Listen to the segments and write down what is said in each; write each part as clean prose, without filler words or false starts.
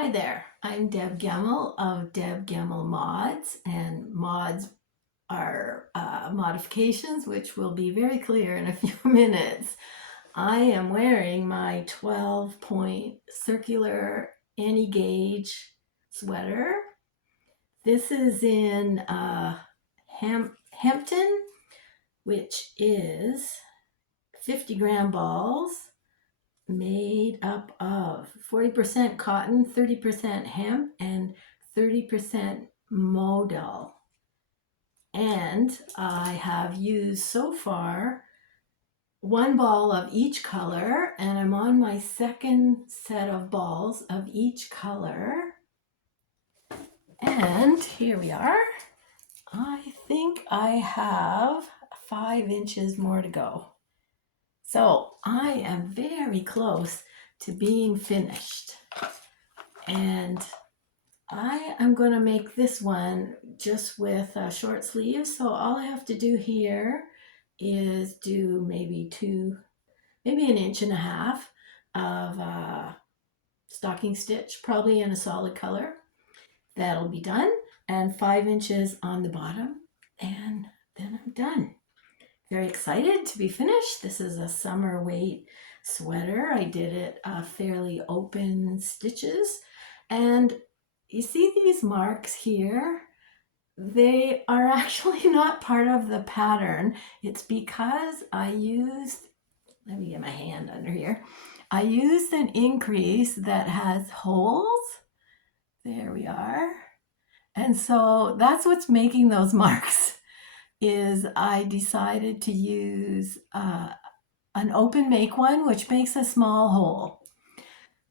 Hi there, I'm Deb Gemmell of debgemmellmods, and mods are modifications which will be very clear in a few minutes. I am wearing my 12-point circular any-gauge sweater. This is in Hampton, which is 50-gram balls made up of 40% cotton, 30% hemp, and 30% modal. And I have used so far one ball of each color, and I'm on my second set of balls of each color. And here we are. I think I have 5 inches more to go. So I am very close to being finished. And I am going to make this one just with short sleeves. So all I have to do here is do maybe an inch and a half of stocking stitch, probably in a solid color. That'll be done. And 5 inches on the bottom. And then I'm done. Very excited to be finished. This is a summer weight sweater. I did it fairly open stitches. And you see these marks here? They are actually not part of the pattern. It's because I used, let me get my hand under here. I used an increase that has holes. There we are. And so that's what's making those marks. Is I decided to use an open make one, which makes a small hole.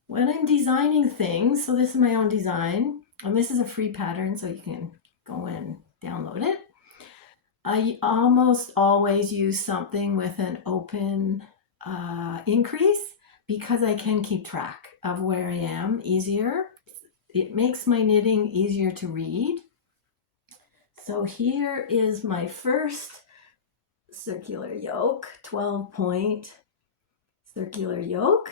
When I'm designing things, so this is my own design, and this is a free pattern, so you can go and download it. I almost always use something with an open increase because I can keep track of where I am easier. It makes my knitting easier to read. So here is my first circular yoke, 12-point circular yoke,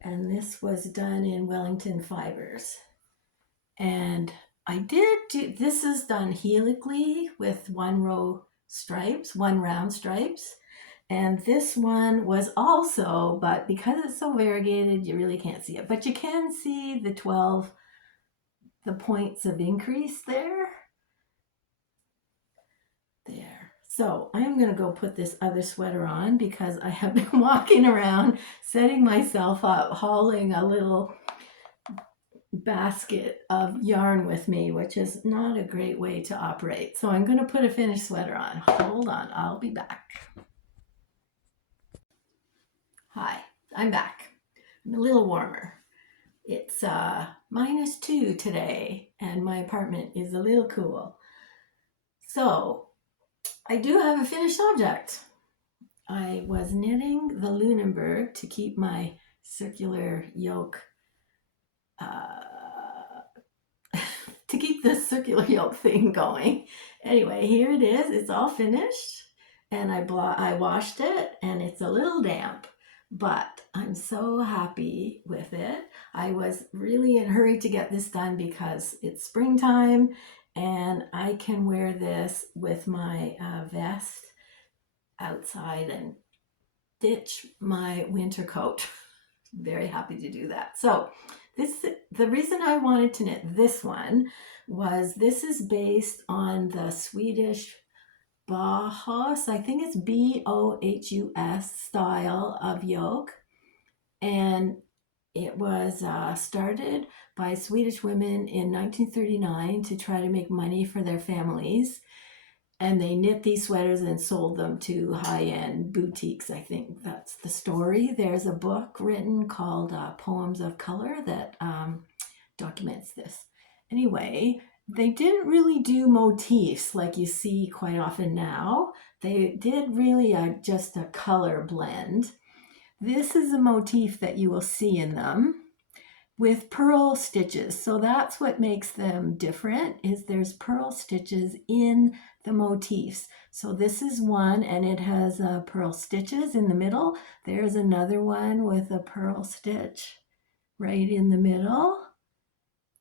and this was done in Wellington fibers. And I did do, this is done helically with one round stripes, and this one was also, but because it's so variegated, you really can't see it, but you can see the points of increase there. So I'm going to go put this other sweater on because I have been walking around setting myself up, hauling a little basket of yarn with me, which is not a great way to operate. So I'm going to put a finished sweater on. Hold on, I'll be back. Hi, I'm back. I'm a little warmer. It's -2 today and my apartment is a little cool. So I do have a finished object. I was knitting the Lunenburg to keep my circular yoke, to keep this circular yoke thing going. Anyway, here it is. It's all finished, and I washed it, and it's a little damp, but I'm so happy with it. I was really in a hurry to get this done because it's springtime, and I can wear this with my vest outside and ditch my winter coat. Very happy to do that. So the reason I wanted to knit this one was this is based on the Swedish Bauhaus, I think it's Bohus style of yoke, and it was started by Swedish women in 1939 to try to make money for their families. And they knit these sweaters and sold them to high-end boutiques. I think that's the story. There's a book written called Poems of Color that documents this. Anyway, they didn't really do motifs like you see quite often now. They did really just a color blend. This is a motif that you will see in them with purl stitches. So that's what makes them different, is there's purl stitches in the motifs. So this is one, and it has purl stitches in the middle. There's another one with a purl stitch right in the middle.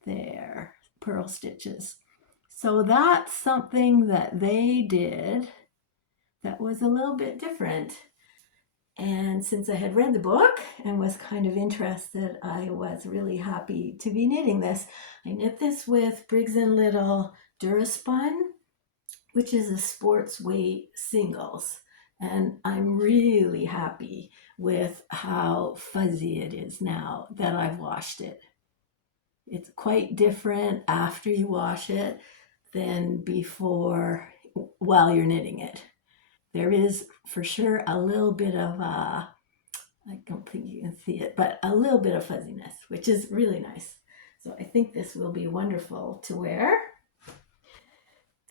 there, purl stitches. So that's something that they did that was a little bit different. And since I had read the book and was kind of interested, I was really happy to be knitting this. I knit this with Briggs & Little Duraspun, which is a sports weight singles. And I'm really happy with how fuzzy it is now that I've washed it. It's quite different after you wash it than before while you're knitting it. There is for sure a little bit of I don't think you can see it, but a little bit of fuzziness, which is really nice. So I think this will be wonderful to wear.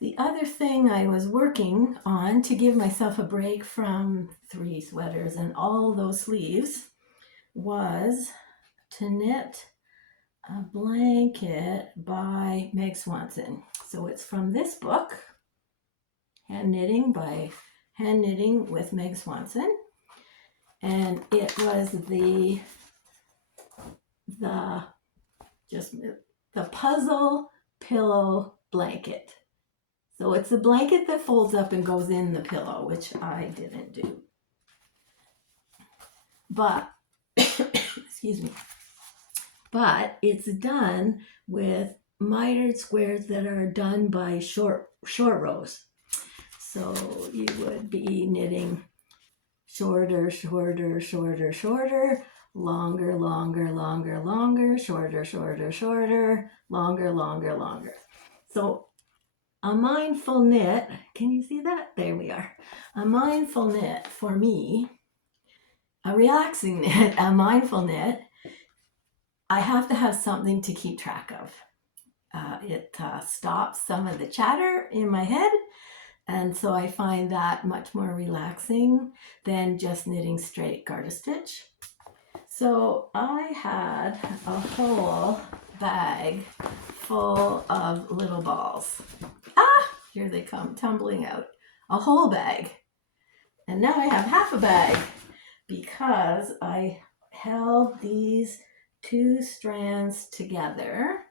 The other thing I was working on to give myself a break from 3 sweaters and all those sleeves was to knit a blanket by Meg Swanson. So it's from this book, Hand Knitting with Meg Swanson. And it was the puzzle pillow blanket. So it's a blanket that folds up and goes in the pillow, which I didn't do. But, excuse me, but it's done with mitered squares that are done by short rows. So you would be knitting shorter, shorter, shorter, shorter, longer, longer, longer, longer, shorter, shorter, shorter, longer, longer, longer. So a mindful knit, can you see that? There we are. A mindful knit for me, a relaxing knit, a mindful knit, I have to have something to keep track of. It stops some of the chatter in my head, and so I find that much more relaxing than just knitting straight garter stitch. So I had a whole bag full of little balls. Here they come tumbling out. A whole bag. And now I have half a bag because I held these 2 strands together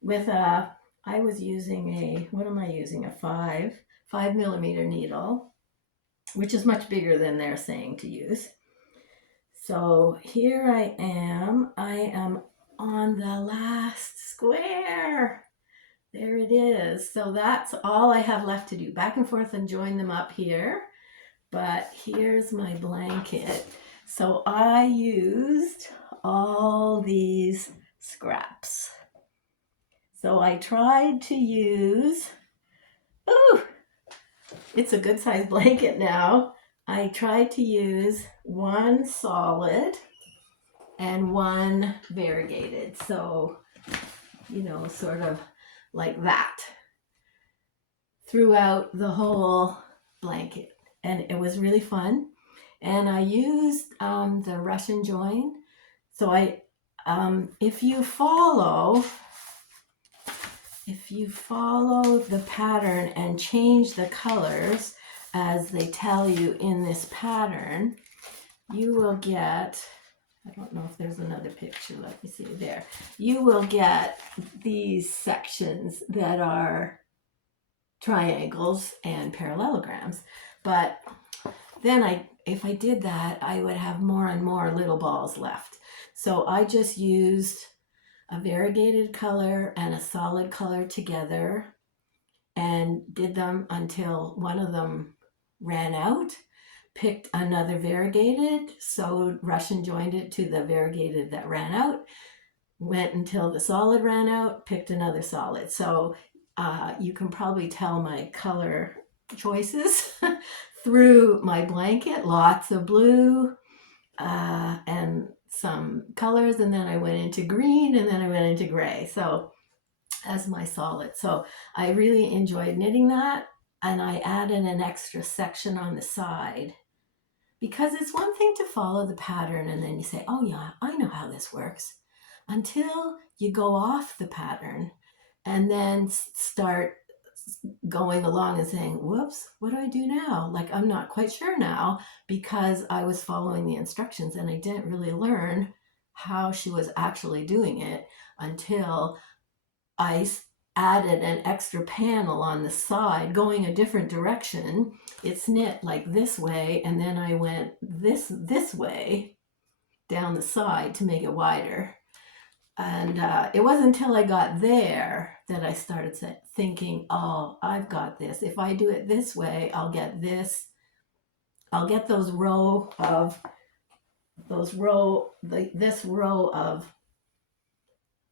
with I was using a 5mm needle, which is much bigger than they're saying to use. So here I am on the last square. There it is. So that's all I have left to do. Back and forth and join them up here. But here's my blanket. So I used all these scraps. So I tried to use, it's a good size blanket now. I tried to use 1 solid and 1 variegated. So, sort of like that throughout the whole blanket. And it was really fun. And I used the Russian join. So if you follow the pattern and change the colors as they tell you in this pattern, you will get, I don't know if there's another picture, let me see there. You will get these sections that are triangles and parallelograms. But then if I did that, I would have more and more little balls left. So I just used a variegated color and a solid color together and did them until one of them ran out, picked another variegated, sewed Russian joined it to the variegated that ran out, went until the solid ran out, picked another solid. So you can probably tell my color choices through my blanket, lots of blue and some colors, and then I went into green, and then I went into gray. So as my solid. So I really enjoyed knitting that, and I added an extra section on the side because it's one thing to follow the pattern and then you say, oh yeah, I know how this works, until you go off the pattern and then start going along and saying, whoops, what do I do now? Like, I'm not quite sure now because I was following the instructions and I didn't really learn how she was actually doing it until added an extra panel on the side going a different direction. It's knit like this way, and then I went this way down the side to make it wider. And it wasn't until I got there that I started thinking, oh, I've got this. If I do it this way, I'll get this. I'll get this row of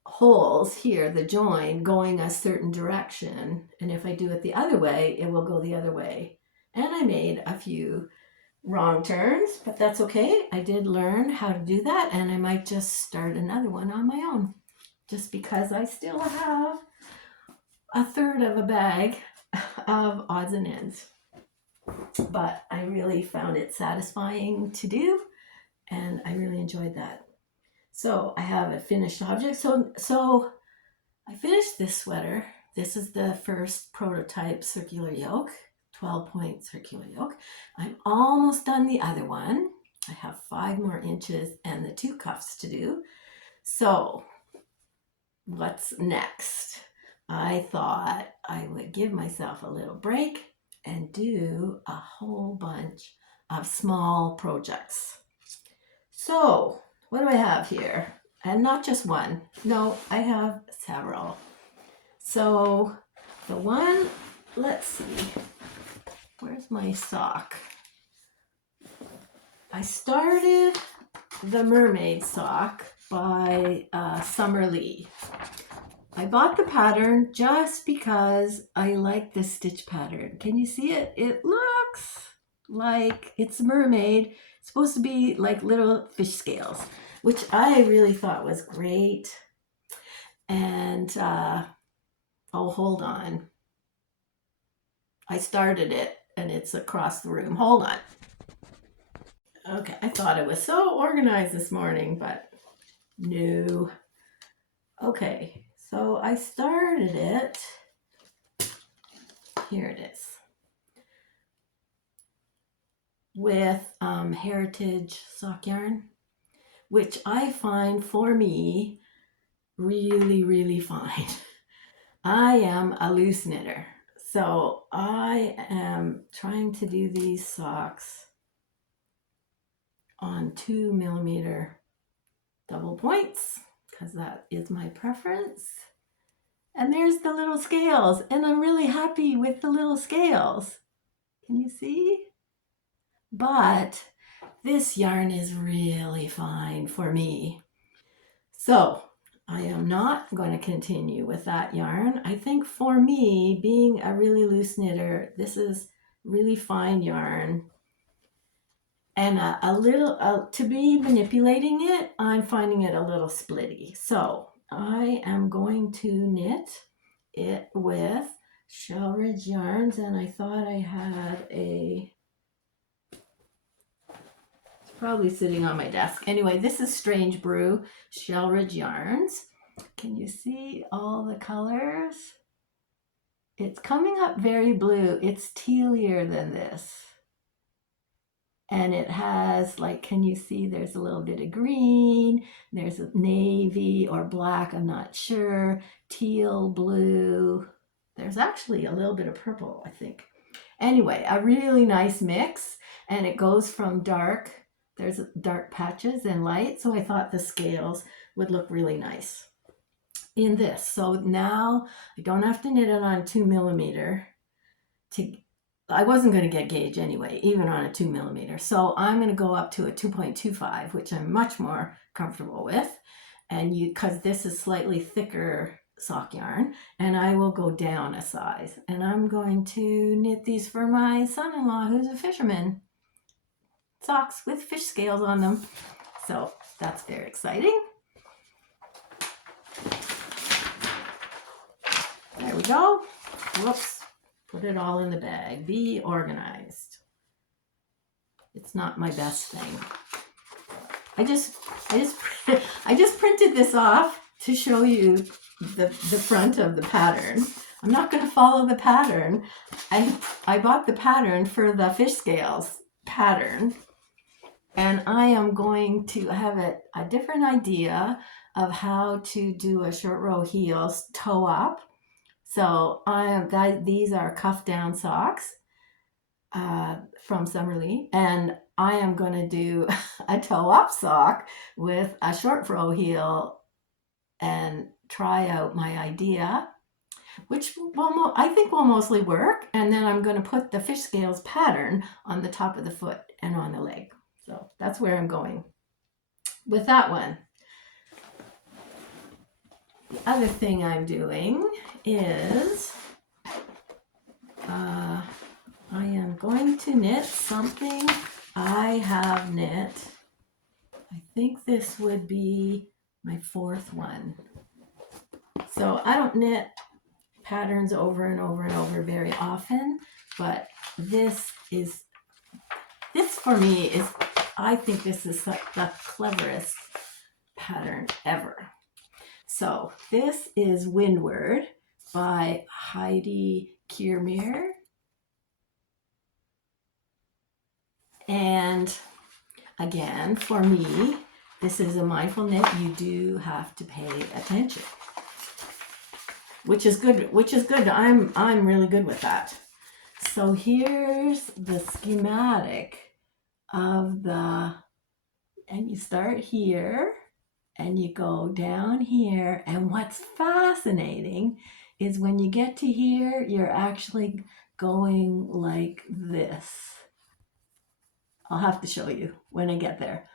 holes here, the join, going a certain direction. And if I do it the other way, it will go the other way. And I made a few wrong turns, but that's okay. I did learn how to do that, and I might just start another one on my own, just because I still have a third of a bag of odds and ends. But I really found it satisfying to do, and I really enjoyed that. So I have a finished object. So I finished this sweater. This is the first prototype circular yoke, 12-point circular yoke. I'm almost done the other one. I have 5 more inches and the 2 cuffs to do. So what's next? I thought I would give myself a little break and do a whole bunch of small projects. So what do I have here? And not just one. No, I have several. So the one, let's see, where's my sock? I started the mermaid sock by Summer Lee. I bought the pattern just because I like the stitch pattern. Can you see it? It looks like it's a mermaid. It's supposed to be like little fish scales, which I really thought was great. And oh, hold on. I started it and it's across the room. Hold on. Okay, I thought it was so organized this morning, but no. Okay, so I started it. Here it is. With heritage sock yarn, which I find for me really, really fine. I am a loose knitter, so I am trying to do these socks on 2mm double points because that is my preference. And there's the little scales, and I'm really happy with the little scales. Can you see? But this yarn is really fine for me. So I am not going to continue with that yarn. I think for me, being a really loose knitter, this is really fine yarn. And to be manipulating it, I'm finding it a little splitty. So I am going to knit it with Shellridge yarns, and I thought I had it's probably sitting on my desk. Anyway, this is Strange Brew Shellridge yarns. Can you see all the colors? It's coming up very blue. It's tealier than this. And it has, like, can you see there's a little bit of green, there's a navy or black, I'm not sure, teal, blue. There's actually a little bit of purple, I think. Anyway, a really nice mix, and it goes from dark, there's dark patches and light, so I thought the scales would look really nice in this. So now I don't have to knit it on 2mm. I wasn't going to get gauge anyway, even on a 2mm. So I'm going to go up to a 2.25, which I'm much more comfortable with. And because this is slightly thicker sock yarn, and I will go down a size. And I'm going to knit these for my son-in-law, who's a fisherman. Socks with fish scales on them. So that's very exciting. There we go. Whoops. Put it all in the bag. Be organized. It's not my best thing. I just printed this off to show you the front of the pattern. I'm not going to follow the pattern. I bought the pattern for the fish scales pattern. And I am going to have a different idea of how to do a short row heels toe up. So these are cuff down socks from Summerly, and I am going to do a toe up sock with a short row heel and try out my idea, which I think will mostly work. And then I'm going to put the fish scales pattern on the top of the foot and on the leg. So that's where I'm going with that one. The other thing I'm doing is I am going to knit something I have knit. I think this would be my fourth one. So I don't knit patterns over and over and over very often, but this for me is, I think this is the cleverest pattern ever. So this is Windward by Heidi Kiermeier. And again, for me, this is a mindful knit. You do have to pay attention, which is good. I'm really good with that. So here's the schematic of and you start here and you go down here. And what's fascinating is when you get to here, you're actually going like this. I'll have to show you when I get there.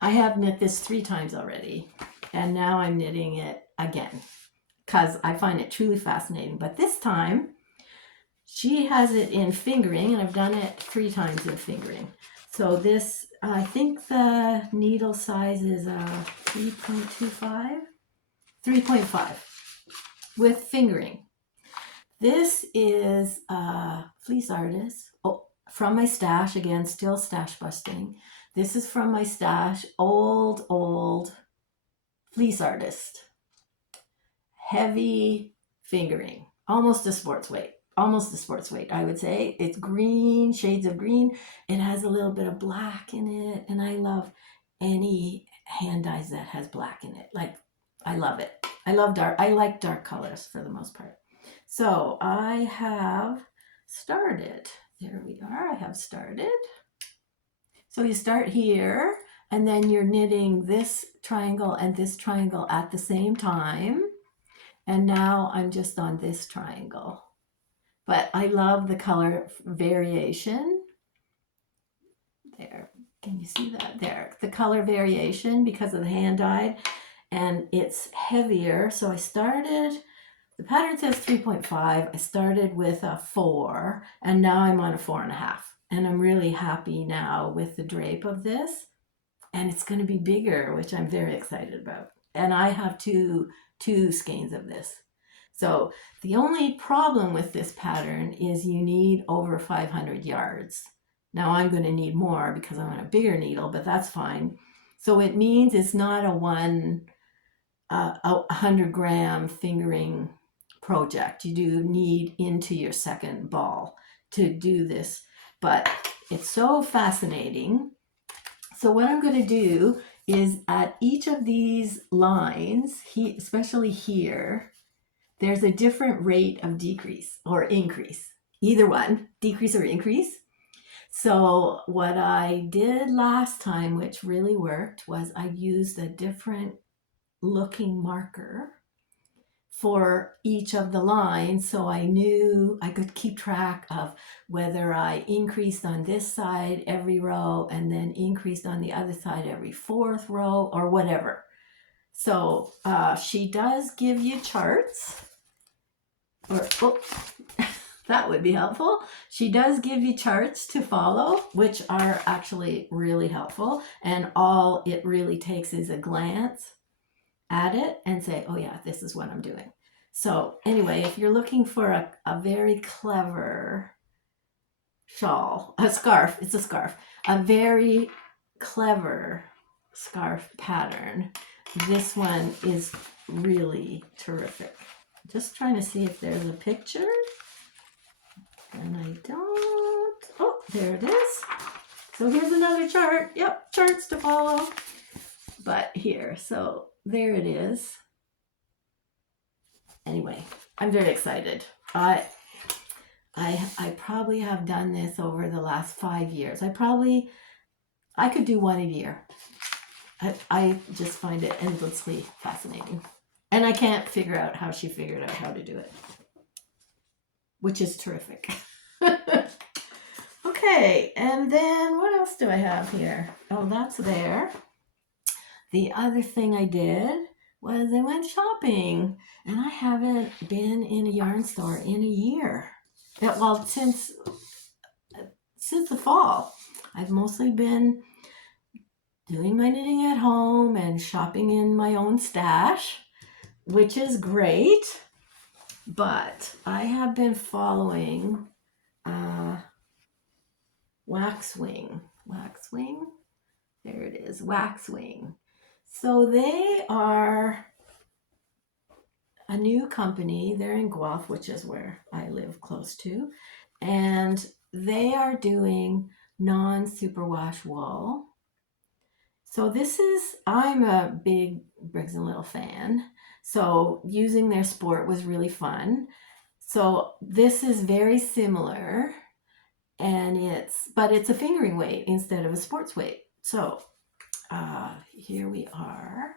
I have knit this 3 times already, and now I'm knitting it again because I find it truly fascinating. But this time, she has it in fingering, and I've done it 3 times in fingering. So this, I think the needle size is 3.25, 3.5 with fingering. This is Fleece Artist. Oh, from my stash, again, still stash busting. This is from my stash, old Fleece Artist. Heavy fingering, almost a sports weight, I would say. It's green, shades of green. It has a little bit of black in it, and I love any hand dyes that has black in it. Like, I love it. I like dark colors for the most part. So I have started. There we are. I have started. So you start here, and then you're knitting this triangle and this triangle at the same time. And now I'm just on this triangle. But I love the color variation. There, can you see that? There, the color variation because of the hand dyed, and it's heavier. So I started, the pattern says 3.5. I started with a 4, and now I'm on a 4.5. And I'm really happy now with the drape of this. And it's going to be bigger, which I'm very excited about. And I have two skeins of this. So the only problem with this pattern is you need over 500 yards. Now I'm going to need more because I'm on a bigger needle, but that's fine. So it means it's not a 100-gram fingering project. You do need into your second ball to do this, but it's so fascinating. So what I'm going to do is at each of these lines, especially here, there's a different rate of decrease or increase. Either one, decrease or increase. So what I did last time, which really worked, was I used a different looking marker for each of the lines, so I knew I could keep track of whether I increased on this side every row and then increased on the other side every 4th row or whatever. So she does give you charts, or that would be helpful. She does give you charts to follow, which are actually really helpful, and all it really takes is a glance at it and say, oh yeah, this is what I'm doing. So anyway, if you're looking for a very clever shawl, a scarf, it's a scarf, a very clever scarf pattern, this one is really terrific. Just trying to see if there's a picture, and I don't. Oh, there it is. So here's another chart. Yep, charts to follow. But here, so there it is. Anyway, I'm very excited. I probably have done this over the last 5 years. I could do one a year. I just find it endlessly fascinating. And I can't figure out how she figured out how to do it, which is terrific. Okay, and then what else do I have here? Oh, that's there. The other thing I did was I went shopping, and I haven't been in a yarn store in a year. Well, since the fall. I've mostly been doing my knitting at home and shopping in my own stash, which is great. But I have been following Waxwing. There it is, Waxwing. So they are a new company. They're in Guelph, which is where I live close to. And they are doing non-superwash wool. So I'm a big Briggs & Little fan. So using their sport was really fun. So this is very similar, and but it's a fingering weight instead of a sports weight. So here we are.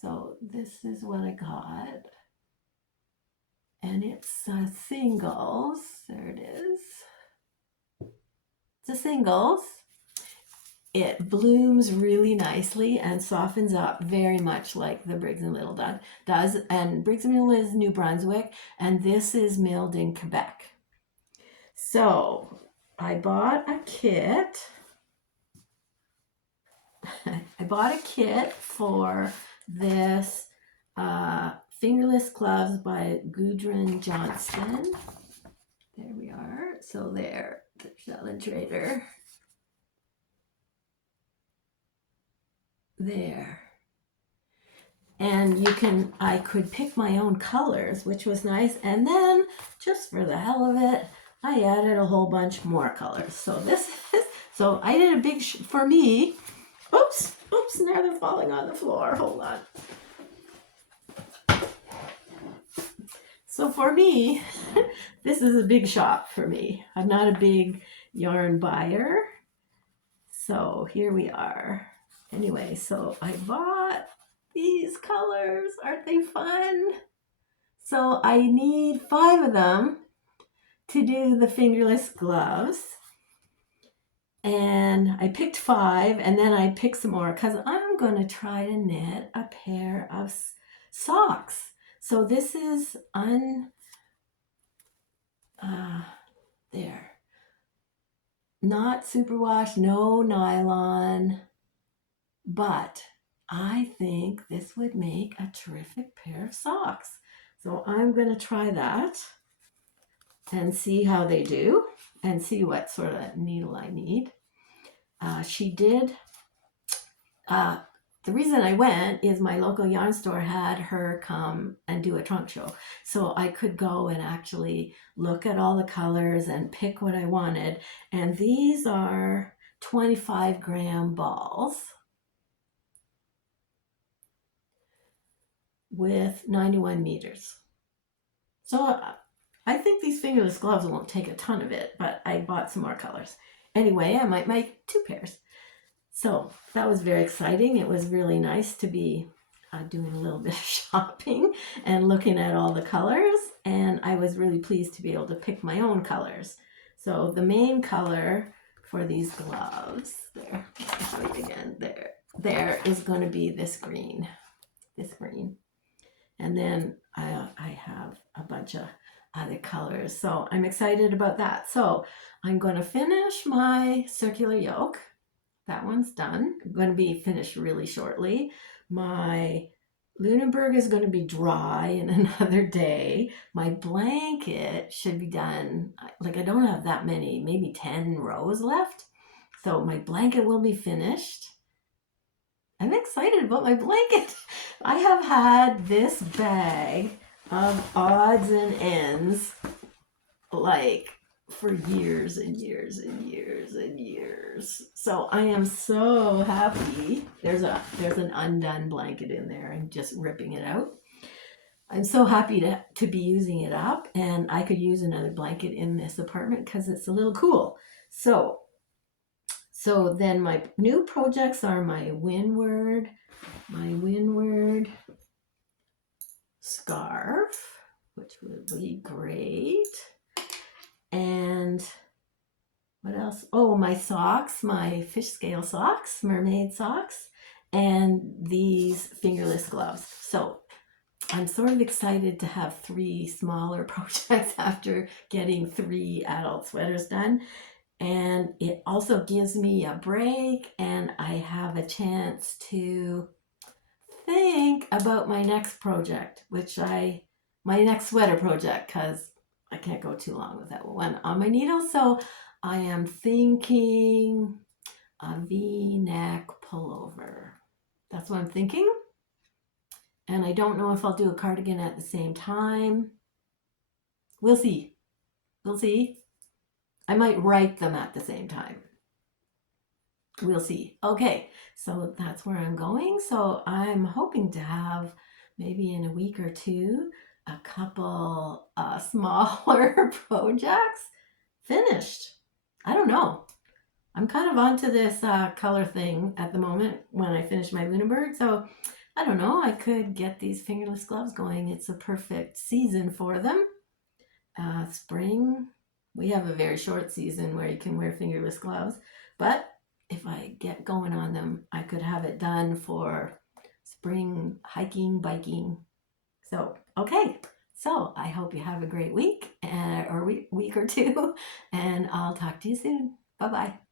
So this is what I got. And it's singles. There it is. It's a singles. It blooms really nicely and softens up very much like the Briggs & Little does. And Briggs & Little is New Brunswick, and this is milled in Quebec. So I bought a kit. For this fingerless gloves by Gudrun Johnston. There we are. So there's Ellen Trader. There. And I could pick my own colors, which was nice. And then, just for the hell of it, I added a whole bunch more colors. So I did a big, for me, oops, now they're falling on the floor. Hold on. So for me, this is a big shop for me. I'm not a big yarn buyer. So here we are. Anyway, so I bought these colors. Aren't they fun? So I need 5 of them to do the fingerless gloves. And I picked 5, and then I picked some more because I'm going to try to knit a pair of socks. So this is there. Not superwash, no nylon, but I think this would make a terrific pair of socks. So I'm going to try that and see how they do and see what sort of needle I need. She did, the reason I went is my local yarn store had her come and do a trunk show. So I could go and actually look at all the colors and pick what I wanted. And these are 25-gram balls with 91 meters. So I think these fingerless gloves won't take a ton of it, but I bought some more colors. Anyway, I might make 2 pairs. So that was very exciting. It was really nice to be doing a little bit of shopping and looking at all the colors. And I was really pleased to be able to pick my own colors. So the main color for these gloves, there is going to be this green. And then I have a bunch of other colors. So I'm excited about that. So I'm going to finish my circular yoke. That one's done. I'm going to be finished really shortly. My Lunenburg is going to be dry in another day. My blanket should be done. Like I don't have that many, maybe 10 rows left. So my blanket will be finished. I'm excited about my blanket. I have had this bag of odds and ends like for years and years and years and years. So I am so happy. There's an undone blanket in there. I'm just ripping it out. I'm so happy to be using it up, and I could use another blanket in this apartment because it's a little cool. So then my new projects are my Windward scarf, which would be great. And what else? Oh, my socks, my fish scale socks, mermaid socks, and these fingerless gloves. So I'm sort of excited to have 3 smaller projects after getting 3 adult sweaters done. And it also gives me a break, and I have a chance to think about my next project, my next sweater project, because I can't go too long without one on my needle. So I am thinking a V-neck pullover. That's what I'm thinking. And I don't know if I'll do a cardigan at the same time. We'll see. We'll see. I might write them at the same time. We'll see. Okay, so that's where I'm going. So I'm hoping to have maybe in a week or two a couple smaller projects finished. I don't know. I'm kind of onto this color thing at the moment when I finish my Lunenburg. So I don't know. I could get these fingerless gloves going. It's a perfect season for them. Spring. We have a very short season where you can wear fingerless gloves, but if I get going on them, I could have it done for spring hiking, biking. So, okay. So I hope you have a great week or week or two, and I'll talk to you soon. Bye-bye.